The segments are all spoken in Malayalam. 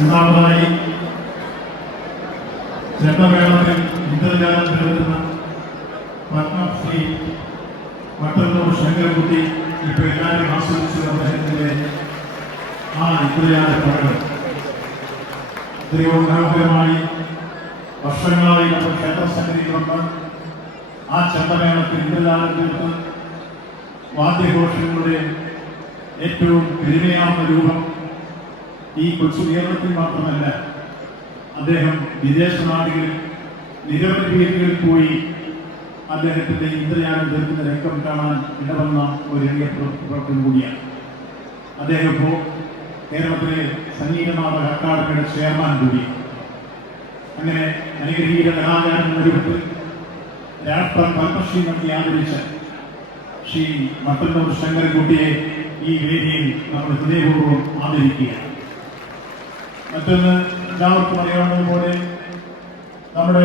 ഒന്നാമതായി ചെണ്ടമേളത്തിൽ ഇന്ദ്രജാലം തീർക്കുന്ന പത്മശ്രീ മട്ടന്നൂർ ശങ്കരൻകുട്ടി ഇപ്പോൾ എല്ലാവരും ആസ്വദിച്ചു അദ്ദേഹത്തിൻ്റെ ആ ഇന്ദ്രജാല പടങ്ങൾ എത്രയോ മനോഹരമായി വർഷങ്ങളായി നമ്മൾ ക്ഷേത്രസന്നിധിയിൽ വന്ന് ആ ചെണ്ടമേളത്തിൽ ഇന്ദ്രജാലം തീർത്ത് വാദ്യഘോഷങ്ങളുടെ ഏറ്റവും പെരുമയാർന്ന രൂപം ഈ കൊച്ചു കേരളത്തിൽ മാത്രമല്ല, അദ്ദേഹം വിദേശ നാടുകളിൽ നിരവധി വേദികളിൽ പോയി അദ്ദേഹത്തിന്റെ ഇന്ദ്രജാലം തീർക്കുന്ന രംഗം കാണാൻ ഇടവന്ന ഒരു രംഗപ്രവർത്തനം കൂടിയാണ്. അദ്ദേഹം ഇപ്പോൾ കേരളത്തിലെ സംഗീതനാടക അക്കാദമിയുടെ ചെയർമാൻ കൂടിയാണ്. അങ്ങനെ അനുഗ്രഹീത കലാകാരന്മാരുത്ത് രാഷ്ട്രം പത്മശ്രീ നൽകി ആദരിച്ച ശ്രീ മട്ടന്നൂർ ശങ്കരൻകുട്ടിയെ ഈ വേദിയിൽ നമ്മൾ ഹൃദയപൂർവ്വം ആദരിക്കുകയാണ്. മറ്റൊന്ന് എല്ലാവർക്കും അറിയാവുന്നതുപോലെ നമ്മുടെ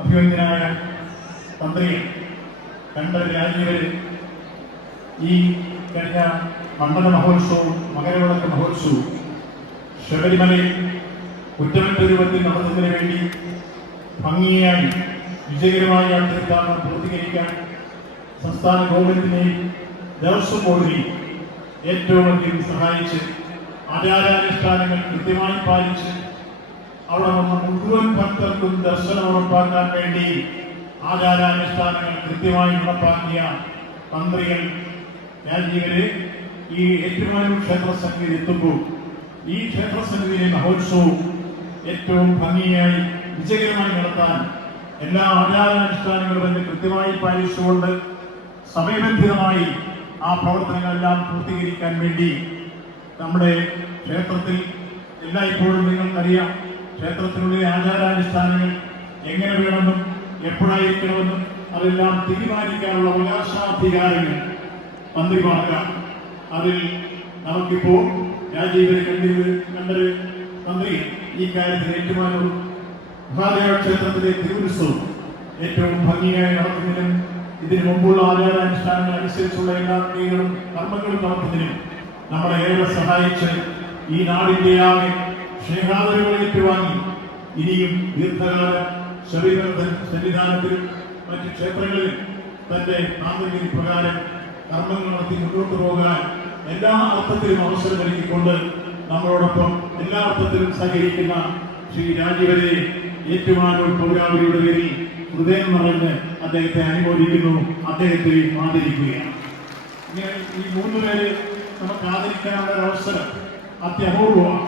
അഭിവന്ദ്യനായ തന്ത്രി കണ്ഠരര് രാജീവര് ഈ കഴിഞ്ഞ മണ്ഡല മഹോത്സവവും മകരവിളക്ക് മഹോത്സവവും ശബരിമലയിൽ കുറ്റമറ്റ രൂപത്തിൽ നടത്തുന്നതിന് വേണ്ടി ഭംഗിയായി വിജയകരമായി തീർത്ഥാടനം പൂർത്തീകരിക്കാൻ സംസ്ഥാന ഗവൺമെന്റിനെയും ദേവസ്വം ബോർഡിനെയും ഏറ്റവും അധികം സഹായിച്ച് ആചാരാനുഷ്ഠാനങ്ങൾ കൃത്യമായി പാലിച്ച് അവിടെ വന്ന മുഴുവൻ ഭക്തർക്കും ദർശനം ഉറപ്പാക്കാൻ വേണ്ടി ആചാരാനുഷ്ഠാനങ്ങൾ കൃത്യമായി ഉറപ്പാക്കിയ തന്ത്രികൾ രാജീവരെ ഈ ഏറ്റുമാനൂർ ക്ഷേത്രസന്നിധിയിൽ എത്തുമ്പോൾ ഈ ക്ഷേത്രസന്നിധിയിലെ മഹോത്സവവും ഏറ്റവും ഭംഗിയായി വിജയകരമായി നടത്താൻ എല്ലാ ആചാരാനുഷ്ഠാനങ്ങളും കൃത്യമായി പാലിച്ചുകൊണ്ട് സമയബന്ധിതമായി ആ പ്രവർത്തനങ്ങളെല്ലാം പൂർത്തീകരിക്കാൻ വേണ്ടി നമ്മുടെ ക്ഷേത്രത്തിൽ എല്ലായ്പ്പോഴും നിങ്ങൾക്കറിയാം, ക്ഷേത്രത്തിനുള്ളിലെ ആചാരാനുഷ്ഠാനങ്ങൾ എങ്ങനെ വേണമെന്നും എപ്പോഴായിരിക്കണമെന്നും അതെല്ലാം തീരുമാനിക്കാനുള്ള അവകാശാധികാരങ്ങൾ മന്ത്രിമാർക്ക്. അതിൽ നമുക്കിപ്പോൾ രാജീവരെ കണ്ടൊരു മന്ത്രി ഈ കാര്യത്തിൽ ഏറ്റുമാനൂർ മഹാദേവ ക്ഷേത്രത്തിലെ തിരുവുത്സവം ഏറ്റവും ഭംഗിയായി നടത്തുന്നതിനും ഇതിനു മുമ്പുള്ള ആചാരാനുഷ്ഠാനങ്ങൾ അനുസരിച്ചുള്ള എല്ലാ ക്രിയകളും കർമ്മങ്ങളും നടത്തുന്നതിനും നമ്മളെ ഏറെ സഹായിച്ച് ഈ നാടിന്റെ ആകെ സ്നേഹാദരവുകൾ ഏറ്റുവാങ്ങി ഇനിയും ദീർഘകാലം ശബരിമല സന്നിധാനത്തിലും മറ്റ് ക്ഷേത്രങ്ങളിലും തന്റെ താന്ത്രിക പ്രകാരം കർമ്മങ്ങൾ നടത്തി മുന്നോട്ട് പോകാൻ എല്ലാ അർത്ഥത്തിലും അവസരം നൽകിക്കൊണ്ട് നമ്മളോടൊപ്പം എല്ലാ അർത്ഥത്തിലും സഹകരിക്കുന്ന ശ്രീ രാജീവരെ ഏറ്റുമാനൂർ പൗരാവലിയുടെ പേരിൽ ഹൃദയം നിറഞ്ഞ് അദ്ദേഹത്തെ അനുമോദിക്കുന്നു, അദ്ദേഹത്തെ ആദരിക്കുകയാണ്. ഇങ്ങനെ ഈ മൂന്നുപേരെ നമുക്ക് ആദരിക്കാനുള്ള ഒരു അവസരം അത്യപൂർവമാണ്.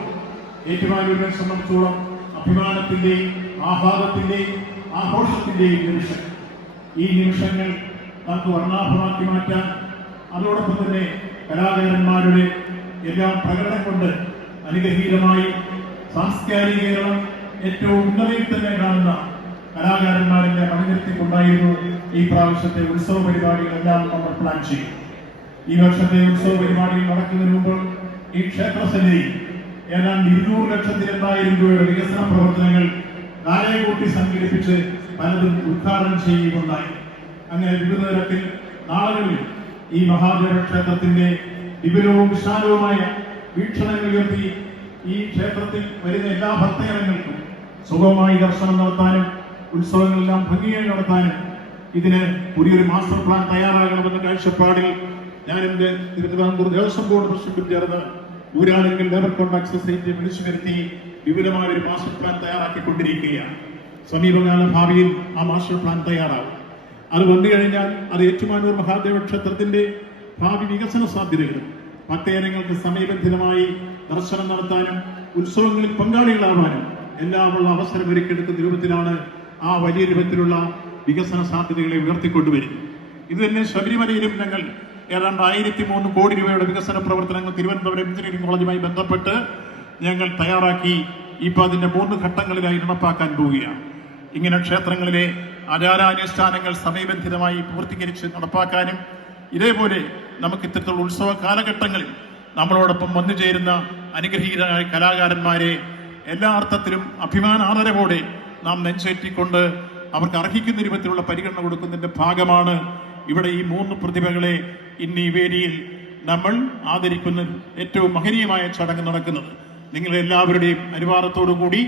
ഏറ്റുമാനൂരിനെ സംബന്ധിച്ചോളം അഭിമാനത്തിന്റെയും ആഹ്ലാദത്തിന്റെയും ആഘോഷത്തിന്റെയും നിമിഷം. ഈ നിമിഷങ്ങൾ നമുക്ക് വർണ്ണാഭമാക്കി മാറ്റാൻ, അതോടൊപ്പം തന്നെ കലാകാരന്മാരുടെ എല്ലാം പ്രകടനം കൊണ്ട് അനുഗ്രഹീതമായി സാംസ്കാരിക കേരളം ഏറ്റവും ഉന്നതയിൽ തന്നെ കാണുന്ന കലാകാരന്മാരെ അണിനിരത്തിക്കൊണ്ടായിരുന്നു ഈ പ്രാവശ്യത്തെ ഉത്സവ പരിപാടികളെല്ലാം നമ്മൾ പ്ലാൻ ചെയ്യും. ഈ വർഷത്തെ ഉത്സവ പരിപാടികൾ നടക്കുന്നതിന് മുമ്പ് ഈ ക്ഷേത്രസന്നിധി ഏതാണ്ട് 200 ലക്ഷത്തിലെന്തായിരം രൂപയുടെ വികസന പ്രവർത്തനങ്ങൾ കാലയെകൂട്ടി സംഘടിപ്പിച്ച് പലതും ഉദ്ഘാടനം ചെയ്യുകയുണ്ടായി. അങ്ങനെ വിവിധ തരത്തിൽ നാളുകളിൽ ഈ മഹാദേവ ക്ഷേത്രത്തിന്റെ വിപുലവും വിശാലവുമായ വീക്ഷണങ്ങൾ ഉയർത്തി ഈ ക്ഷേത്രത്തിൽ വരുന്ന എല്ലാ ഭക്തജനങ്ങൾക്കും സുഗമമായി ദർശനം നടത്താനും ഉത്സവങ്ങളെല്ലാം ഭംഗിയായി നടത്താനും ഇതിന് പുതിയൊരു മാസ്റ്റർ പ്ലാൻ തയ്യാറാകണമെന്ന കാഴ്ചപ്പാടിൽ ഞാൻ എന്റെ തിരുവിതാംകൂർ ദേവസ്വം ബോർഡ് പ്രസിഡന്റും ചേർന്ന് ഊരാളുങ്കൽ ലേബർ കോൺട്രാക്ട് സൊസൈറ്റിയെ വിളിച്ചു വരുത്തി വിപുലമായ ഒരു മാസ്റ്റർ പ്ലാൻ തയ്യാറാക്കിക്കൊണ്ടിരിക്കുകയാണ്. സമീപകാല ഭാവിയിൽ ആ മാസ്റ്റർ പ്ലാൻ തയ്യാറാവും. അത് വന്നു കഴിഞ്ഞാൽ അത് ഏറ്റുമാനൂർ മഹാദേവ ക്ഷേത്രത്തിന്റെ ഭാവി വികസന സാധ്യതകളും ഭക്തജനങ്ങൾക്ക് സമയബന്ധിതമായി ദർശനം നടത്താനും ഉത്സവങ്ങളിൽ പങ്കാളികളാവാനും എല്ലാമുള്ള അവസരം ഒരുക്കിയെടുക്കുന്ന രൂപത്തിലാണ് ആ വലിയ രൂപത്തിലുള്ള വികസന സാധ്യതകളെ ഉയർത്തിക്കൊണ്ടുവരുന്നത്. ഇത് തന്നെ ശബരിമലയിലും ഞങ്ങൾ ഏതാണ്ട് 1003 കോടി രൂപയുടെ വികസന പ്രവർത്തനങ്ങൾ തിരുവനന്തപുരം എഞ്ചിനീയറിംഗ് കോളേജുമായി ബന്ധപ്പെട്ട് ഞങ്ങൾ തയ്യാറാക്കി ഇപ്പോൾ അതിന്റെ 3 ഘട്ടങ്ങളിലായി നടപ്പാക്കാൻ പോവുകയാണ്. ഇങ്ങനെ ക്ഷേത്രങ്ങളിലെ ആചാരാനുഷ്ഠാനങ്ങൾ സമയബന്ധിതമായി പൂർത്തീകരിച്ച് നടപ്പാക്കാനും ഇതേപോലെ നമുക്ക് ഇത്തരത്തിലുള്ള ഉത്സവ കാലഘട്ടങ്ങളിൽ നമ്മളോടൊപ്പം വന്നു ചേരുന്ന അനുഗ്രഹീതരായ കലാകാരന്മാരെ എല്ലാ അർത്ഥത്തിലും അഭിമാനാദരവോടെ നാം നെഞ്ചേറ്റിക്കൊണ്ട് അവർക്ക് അർഹിക്കുന്ന രൂപത്തിലുള്ള പരിഗണന കൊടുക്കുന്നതിന്റെ ഭാഗമാണ് ഇവിടെ ഈ 3 പ്രതിഭകളെ ഇന്ന് ഈ വേദിയിൽ നമ്മൾ ആദരിക്കുന്ന ഏറ്റവും മഹനീയമായ ചടങ്ങ് നടക്കുന്നത്. നിങ്ങളെല്ലാവരുടെയും അനുവാദത്തോടുകൂടി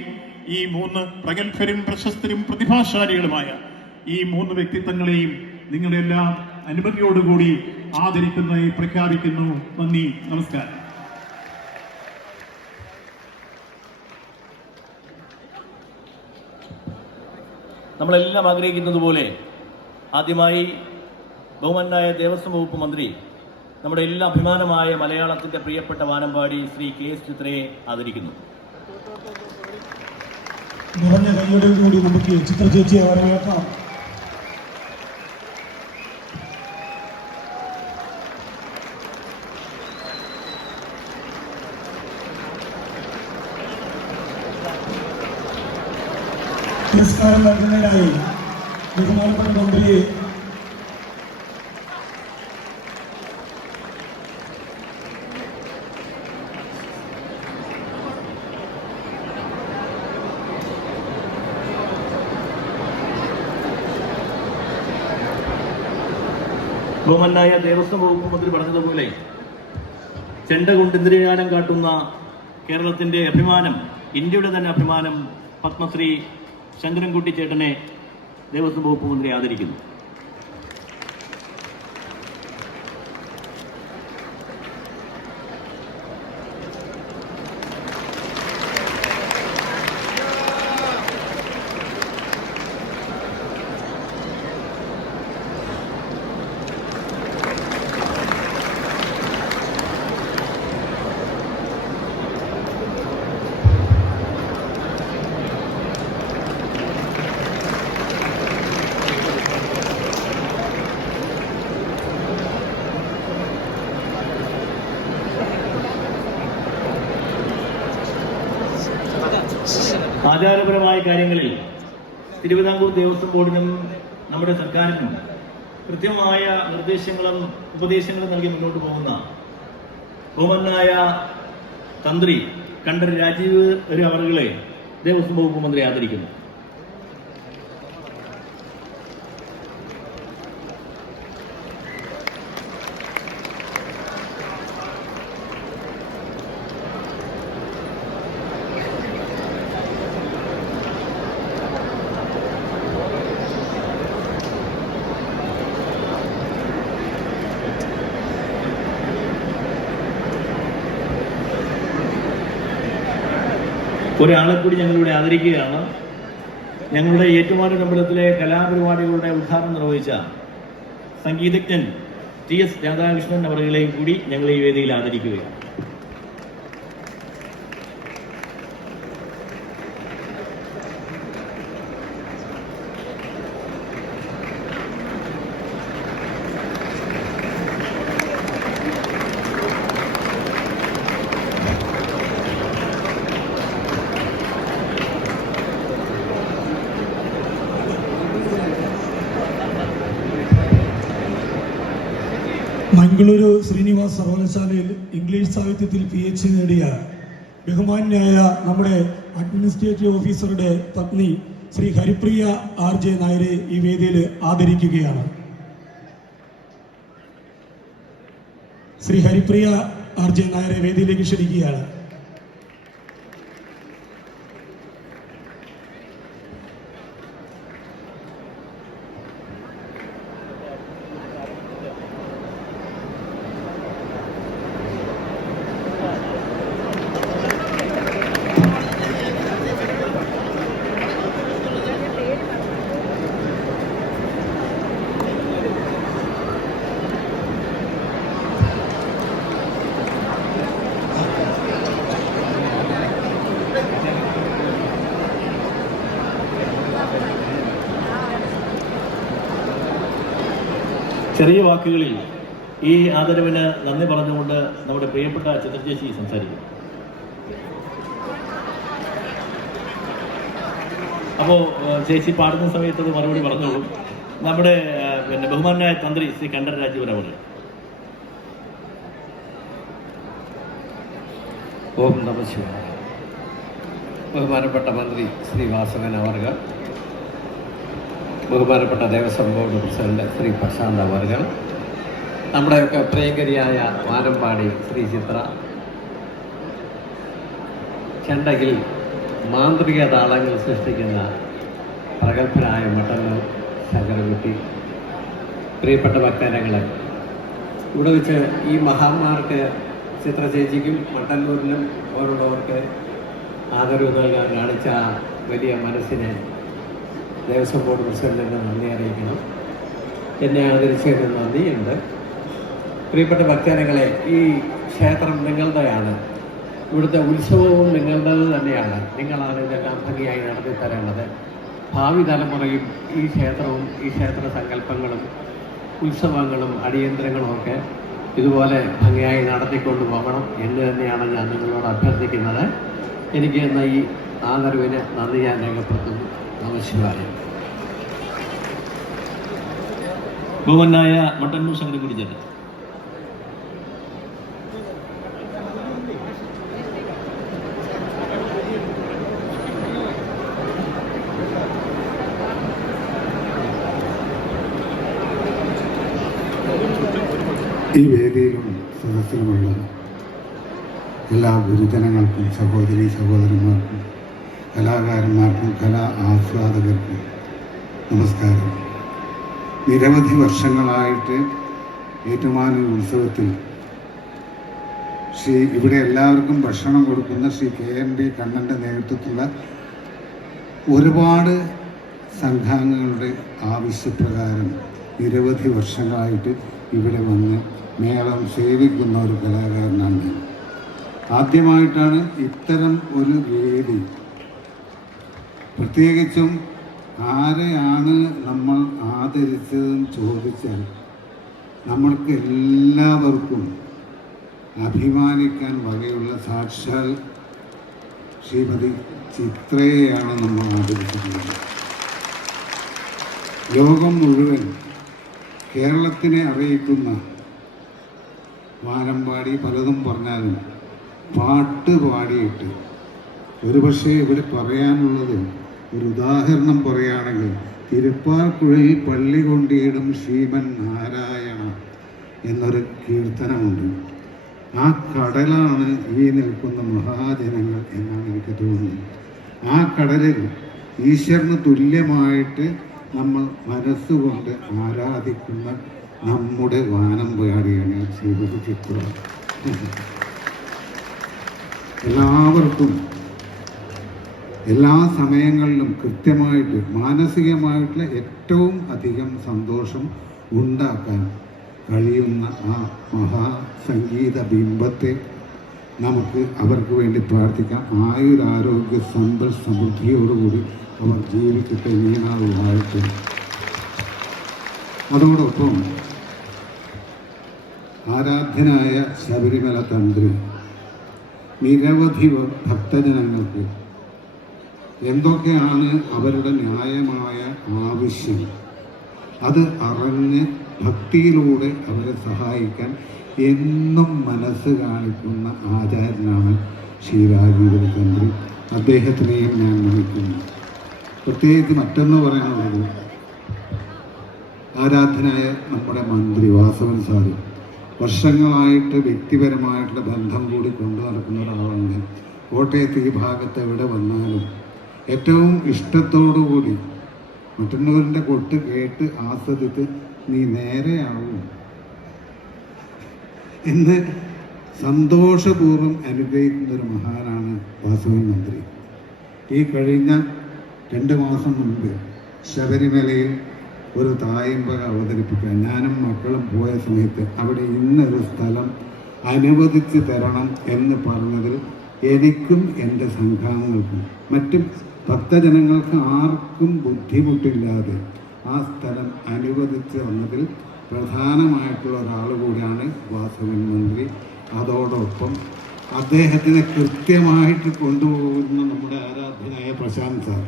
ഈ 3 പ്രഗത്ഭരും പ്രശസ്തരും പ്രതിഭാശാലികളുമായ ഈ 3 വ്യക്തിത്വങ്ങളെയും നിങ്ങളെല്ലാം അനുമതിയോടുകൂടി ആദരിക്കുന്നതായി പ്രഖ്യാപിക്കുന്നു. നന്ദി, നമസ്കാരം. നമ്മളെല്ലാം ആഗ്രഹിക്കുന്നത് പോലെ ആദ്യമായി ബഹുമാന്യനായ ദേവസ്വം വകുപ്പ് മന്ത്രി നമ്മുടെ എല്ലാ അഭിമാനമായ മലയാളത്തിൻ്റെ പ്രിയപ്പെട്ട വാനമ്പാടി ശ്രീ KS ചിത്രയെ ആദരിക്കുന്നു. നിറഞ്ഞ കൈയോടെ കൂടി നമുക്ക് ചിത്ര ചേച്ചിയെ വരവേൽക്കാം. പുരസ്കാരം നൽകുന്നതിനായി ബഹുമാനപ്പെട്ട മന്ത്രിയെ ബഹുമാന്യനായ ദേവസ്വം വകുപ്പ് മന്ത്രി പറഞ്ഞതുപോലെ ചെണ്ട കൊണ്ട് ഇന്ദ്രിയാനം കാട്ടുന്ന കേരളത്തിൻ്റെ അഭിമാനം, ഇന്ത്യയുടെ തന്നെ അഭിമാനം പത്മശ്രീ ശങ്കരൻകുട്ടി ചേട്ടനെ ദേവസ്വം വകുപ്പ് മന്ത്രി ആദരിക്കുന്നു. ആചാരപരമായ കാര്യങ്ങളിൽ തിരുവിതാംകൂർ ദേവസ്വം ബോർഡിനും നമ്മുടെ സർക്കാരിനും കൃത്യമായ നിർദ്ദേശങ്ങളും ഉപദേശങ്ങളും നൽകി മുന്നോട്ട് പോകുന്ന ബഹുമാന്യനായ തന്ത്രി കണ്ഠര് രാജീവ് അവറുകളെ ദേവസ്വം വകുപ്പ് മന്ത്രി ആദരിക്കുന്നു. ഒരാളെ കൂടി ഞങ്ങളിവിടെ ആദരിക്കുകയാണ്. ഞങ്ങളുടെ ഏറ്റുമാനൂർ അമ്പലത്തിലെ കലാപരിപാടികളുടെ ഉദ്ഘാടനം നിർവഹിച്ച സംഗീതജ്ഞൻ TS രാധാകൃഷ്ണൻ അവരുകളെയും കൂടി ഞങ്ങൾ ഈ വേദിയിൽ ആദരിക്കുകയാണ്. മംഗളൂരു ശ്രീനിവാസ് സർവകലാശാലയിൽ ഇംഗ്ലീഷ് സാഹിത്യത്തിൽ PhD നേടിയ ബഹുമാന്യായ നമ്മുടെ അഡ്മിനിസ്ട്രേറ്റീവ് ഓഫീസറുടെ പത്നി ശ്രീ ഹരിപ്രിയ RJ നായരെ ഈ വേദിയിൽ ആദരിക്കുകയാണ്. ശ്രീ ഹരിപ്രിയ RJ നായരെ വേദിയിലേക്ക് ക്ഷണിക്കുകയാണ്. ചെറിയ വാക്കുകളിൽ ഈ ആദരവിന് നന്ദി പറഞ്ഞുകൊണ്ട് നമ്മുടെ പ്രിയപ്പെട്ട ചിത്രചേച്ചി സംസാരിക്കും. അപ്പോൾ ചേച്ചി പാടുന്ന സമയത്ത് അത് മറുപടി പറഞ്ഞോളൂ. നമ്മുടെ ബഹുമാനായ തന്ത്രി ശ്രീ കണ്ഠര് രാജീവ് അവർ. ഓം നമഃ ശിവായ. ബഹുമാനപ്പെട്ട മന്ത്രി ശ്രീ വാസവൻ അവർകൾ, ബഹുമാനപ്പെട്ട ദേവസ്വം ബോർഡ് പ്രസിഡന്റ് ശ്രീ പ്രശാന്ത് അവർകൾ, നമ്മുടെയൊക്കെ പ്രിയങ്കരിയായ വാനമ്പാടി ശ്രീ ചിത്ര, ചെണ്ടയിൽ മാന്ത്രിക താളങ്ങൾ സൃഷ്ടിക്കുന്ന പ്രഗത്ഭനായ മട്ടന്നൂർ ശങ്കരൻകുട്ടി, പ്രിയപ്പെട്ട ഭക്തജനങ്ങളെ, ഇവിടെ വെച്ച് ഈ മഹാന്മാർക്ക് ചിത്ര ചേച്ചിക്കും മട്ടന്നൂരിനും ഓരോരുത്തർക്ക് ആദരവ് നൽകാൻ കാണിച്ച ആ വലിയ മനസ്സിനെ ദേവസ്വം ബോർഡ് പ്രസിഡന്റിന് നന്ദി അറിയിക്കണം. എന്നെ ആദരിച്ചതിന് നന്ദിയുണ്ട്. പ്രിയപ്പെട്ട ഭക്തജനങ്ങളെ, ഈ ക്ഷേത്രം നിങ്ങളുടെയാണ്, ഇവിടുത്തെ ഉത്സവവും നിങ്ങളുടേത് തന്നെയാണ്. നിങ്ങളാണ് ഇതെല്ലാം ഭംഗിയായി നടത്തി തരേണ്ടത്. ഭാവി തലമുറയും ഈ ക്ഷേത്രവും ഈ ക്ഷേത്ര സങ്കല്പങ്ങളും ഉത്സവങ്ങളും അടിയന്തരങ്ങളും ഒക്കെ ഇതുപോലെ ഭംഗിയായി നടത്തിക്കൊണ്ട് പോകണം എന്ന് തന്നെയാണ് ഞാൻ നിങ്ങളോട് അഭ്യർത്ഥിക്കുന്നത്. എനിക്ക് എന്ന ഈ ആദരവിന് നന്ദി ഞാൻ രേഖപ്പെടുത്തുന്നു. നമസ്കാരം. ബഹുമാനായ മട്ടന്നൂർ ശങ്കരൻകുട്ടി ചേട്ടൻ. ഈ വേദിയിലും സദസ്സിലുമുള്ള എല്ലാ ഗുരുജനങ്ങൾക്കും, സഹോദരി സഹോദരന്മാർക്കും, കലാകാരന്മാർക്കും കലാ ആസ്വാദകർക്കും നമസ്കാരം. നിരവധി വർഷങ്ങളായിട്ട് ഏറ്റുമാനൂർ ഉത്സവത്തിൽ ഇവിടെ എല്ലാവർക്കും ഭക്ഷണം കൊടുക്കുന്ന ശ്രീ KMD കണ്ണൻ്റെ നേതൃത്വത്തിലുള്ള ഒരുപാട് സംഘാംഗങ്ങളുടെ ആവശ്യപ്രകാരം നിരവധി വർഷങ്ങളായിട്ട് ഇവിടെ വന്ന് മേളം സേവിക്കുന്ന ഒരു കലാകാരനാണ്. ആദ്യമായിട്ടാണ് ഇത്തരം ഒരു വേദി, പ്രത്യേകിച്ചും ആരെയാണ് നമ്മൾ ആദരിച്ചതെന്ന് ചോദിച്ചാൽ നമ്മൾക്ക് എല്ലാവർക്കും അഭിമാനിക്കാൻ വകയുള്ള സാക്ഷാൽ ശ്രീമതി ചിത്രയെയാണ് നമ്മൾ ആദരിച്ചിട്ടുള്ളത്. ലോകം മുഴുവൻ കേരളത്തിനെ അറിയിക്കുന്ന വാനമ്പാടി പലതും പറഞ്ഞാലും പാട്ട് പാടിയിട്ട്, ഒരുപക്ഷെ ഇവിടെ പറയാനുള്ളത് ഒരു ഉദാഹരണം പറയുകയാണെങ്കിൽ തിരുപ്പാർക്കുഴയിൽ പള്ളി കൊണ്ടിടും ശ്രീമൻ നാരായണ എന്നൊരു കീർത്തനമുണ്ട്. ആ കടലാണ് ഈ നിൽക്കുന്ന മഹാജനങ്ങൾ എന്നാണ് എനിക്ക് തോന്നുന്നത്. ആ കടലിൽ ഈശ്വരന് തുല്യമായിട്ട് നമ്മൾ മനസ്സുകൊണ്ട് ആരാധിക്കുന്ന നമ്മുടെ വാനമ്പാടിയാണ് ശ്രീമതി ചിത്ര. എല്ലാവർക്കും എല്ലാ സമയങ്ങളിലും കൃത്യമായിട്ട് മാനസികമായിട്ടുള്ള ഏറ്റവും അധികം സന്തോഷം ഉണ്ടാക്കാൻ കഴിയുന്ന ആ മഹാസംഗീത ബിംബത്തെ നമുക്ക് അവർക്ക് വേണ്ടി പ്രാർത്ഥിക്കാം. ആയുരാരോഗ്യ സമ്പൽ സമൃദ്ധിയോടുകൂടി അവർ ജീവിക്കട്ടെ, നീണാവുമായിട്ട്. അതോടൊപ്പം ആരാധ്യനായ ശബരിമല തന്ത്രി നിരവധി ഭക്തജനങ്ങൾക്ക് എന്തൊക്കെയാണ് അവരുടെ ന്യായമായ ആവശ്യം, അത് അറിഞ്ഞ് ഭക്തിയിലൂടെ അവരെ സഹായിക്കാൻ എന്നും മനസ്സ് കാണിക്കുന്ന ആചാര്യനാണ് ശ്രീ രാജീവര തന്ത്രി. അദ്ദേഹത്തിനെയും ഞാൻ നമിക്കുന്നു. പ്രത്യേകിച്ച് മറ്റൊന്ന് പറയാനുള്ളത്, ആരാധനായ നമ്മുടെ മന്ത്രി വാസവൻ സാറ് വർഷങ്ങളായിട്ട് വ്യക്തിപരമായിട്ടുള്ള ബന്ധം കൂടി കൊണ്ടു നടക്കുന്ന ഒരാളാണ്. കോട്ടയത്ത് ഈ ഭാഗത്ത് എവിടെ വന്നാലും ഏറ്റവും ഇഷ്ടത്തോടുകൂടി മറ്റന്നൂരിൻ്റെ കൊട്ട് കേട്ട് ആസ്വദിച്ച് നീ നേരെയാവും എന്ന് സന്തോഷപൂർവ്വം അനുഗ്രഹിക്കുന്നൊരു മഹാനാണ് വാസവൻ മന്ത്രി. ഈ കഴിഞ്ഞ 2 മാസം മുൻപ് ശബരിമലയിൽ ഒരു തായമ്പക അവതരിപ്പിക്കാൻ ഞാനും മക്കളും പോയ സമയത്ത് അവിടെ ഇന്നൊരു സ്ഥലം അനുവദിച്ച് തരണം എന്ന് പറഞ്ഞതിൽ എനിക്കും എൻ്റെ സംഘാംഗങ്ങൾക്കും മറ്റും ഭക്തജനങ്ങൾക്ക് ആർക്കും ബുദ്ധിമുട്ടില്ലാതെ ആ സ്ഥലം അനുവദിച്ച് വന്നതിൽ പ്രധാനമായിട്ടുള്ള ഒരാൾ കൂടിയാണ് വാസവൻ മന്ത്രി. അതോടൊപ്പം അദ്ദേഹത്തിനെ കൃത്യമായിട്ട് കൊണ്ടുപോകുന്ന നമ്മുടെ ആരാധ്യനായ പ്രശാന്ത് സാർ.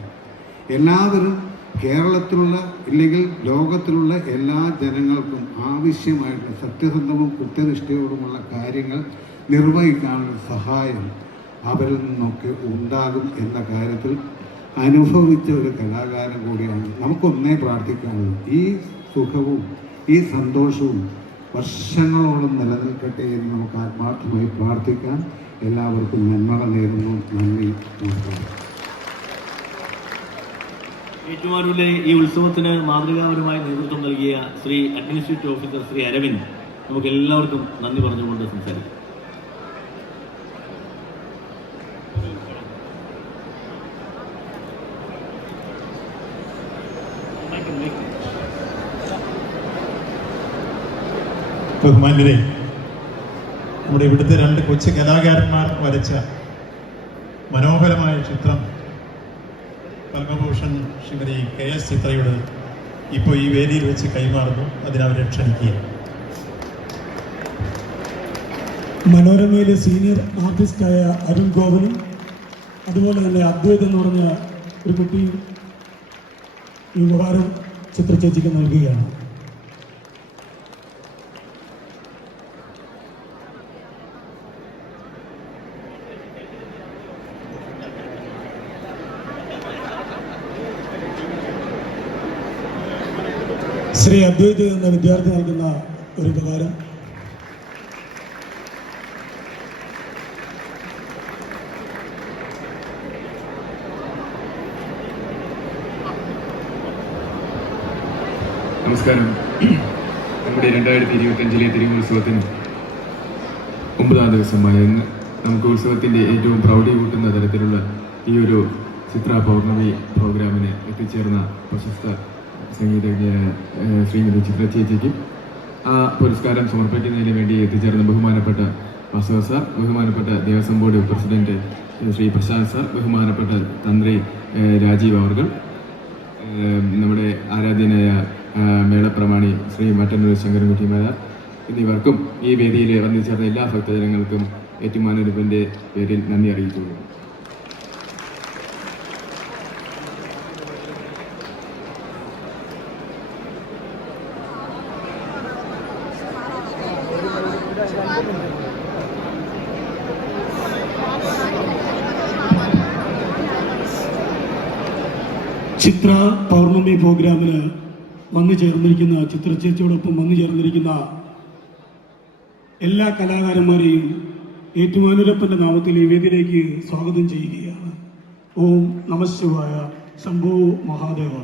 എല്ലാവരും കേരളത്തിലുള്ള ഇല്ലെങ്കിൽ ലോകത്തിലുള്ള എല്ലാ ജനങ്ങൾക്കും ആവശ്യമായിട്ടുള്ള സത്യസന്ധവും കൃത്യനിഷ്ഠയോടുമുള്ള കാര്യങ്ങൾ നിർവഹിക്കാനുള്ള സഹായം അവരിൽ നിന്നൊക്കെ ഉണ്ടാകും എന്ന കാര്യത്തിൽ അനുഭവിച്ച ഒരു കലാകാരൻ കൂടിയാണ്. നമുക്കൊന്നേ പ്രാർത്ഥിക്കാനുള്ളൂ, ഈ സുഖവും ഈ സന്തോഷവും വർഷങ്ങളോളം നിലനിൽക്കട്ടെ എന്ന് നമുക്ക് ആത്മാർത്ഥമായി പ്രാർത്ഥിക്കാം. എല്ലാവർക്കും നന്മകൾ നേരുന്നു. നന്ദി, നമസ്കാരം. ഏറ്റുമാനൂരിലെ ഈ ഉത്സവത്തിന് മാതൃകാപരമായി നേതൃത്വം നൽകിയ ശ്രീ അഡ്മിനിസ്ട്രേറ്റീവ് ഓഫീസർ ശ്രീ അരവിന്ദ് നമുക്ക് എല്ലാവർക്കും നന്ദി പറഞ്ഞുകൊണ്ട് സംസാരിക്കും. ബഹുമാന്യരെ, നമ്മുടെ ഇവിടുത്തെ 2 കൊച്ചു കലാകാരന്മാർ വരച്ച മനോഹരമായ ചിത്രം പത്മഭൂഷൺ ശ്രീമതി KS ചിത്രയോട് ഇപ്പോൾ ഈ വേദിയിൽ വെച്ച് കൈമാറുന്നു. അതിനവരെ ക്ഷണിക്കുക. മനോരമയിലെ സീനിയർ ആർട്ടിസ്റ്റായ അരുൺ ഗോപനും അതുപോലെ തന്നെ അദ്വൈത് എന്ന് പറഞ്ഞ ഒരു കുട്ടിയും ഈ ഉപഹാരം ചിത്രചേച്ചിക്ക് നൽകുകയാണ്. ശ്രീ അദ്വൈത് എന്ന വിദ്യാർത്ഥി നൽകുന്ന ഒരു ഉപകാരം. നമസ്കാരം. നമ്മുടെ 2025 തിരുവുത്സവത്തിന് 9ാം ദിവസമായ ഇന്ന് നമുക്ക് ഉത്സവത്തിൻ്റെ ഏറ്റവും പ്രൗഢി കൂട്ടുന്ന തരത്തിലുള്ള ഈ ഒരു ചിത്ര പൗർണമി പ്രോഗ്രാമിന് എത്തിച്ചേർന്ന പ്രശസ്ത സംഗീതജ്ഞ ശ്രീമതി ചിത്ര ചേച്ചിക്കും ആ പുരസ്കാരം സമർപ്പിക്കുന്നതിന് വേണ്ടി എത്തിച്ചേർന്ന ബഹുമാനപ്പെട്ട വാസവ സാർ, ബഹുമാനപ്പെട്ട Devaswom board president Shri Prashanth sir, ബഹുമാനപ്പെട്ട തന്ത്രി രാജീവ് അവർകൾ, നമ്മുടെ ആരാധ്യനായ മേളപ്രമാണി ശ്രീ മട്ടന്നൂർ ശങ്കരൻകുട്ടി മേള എന്നിവർക്കും ഈ വേദിയിൽ വന്നു ചേർന്ന എല്ലാ ഭക്തജനങ്ങൾക്കും ഏറ്റുമാനൂരിൻ്റെ പേരിൽ നന്ദി അറിയിക്കുന്നു. ചിത്ര പൗർണമി പ്രോഗ്രാമിന് വന്നു ചേർന്നിരിക്കുന്ന ചിത്രചേച്ചിയോടൊപ്പം വന്നു ചേർന്നിരിക്കുന്ന എല്ലാ കലാകാരന്മാരെയും ഏറ്റുമാനൂരപ്പൻ്റെ നാമത്തിൽ ഈ വേദിയിലേക്ക് സ്വാഗതം ചെയ്യുകയാണ്. ഓം നമഃശിവായ, ശംഭോ മഹാദേവ.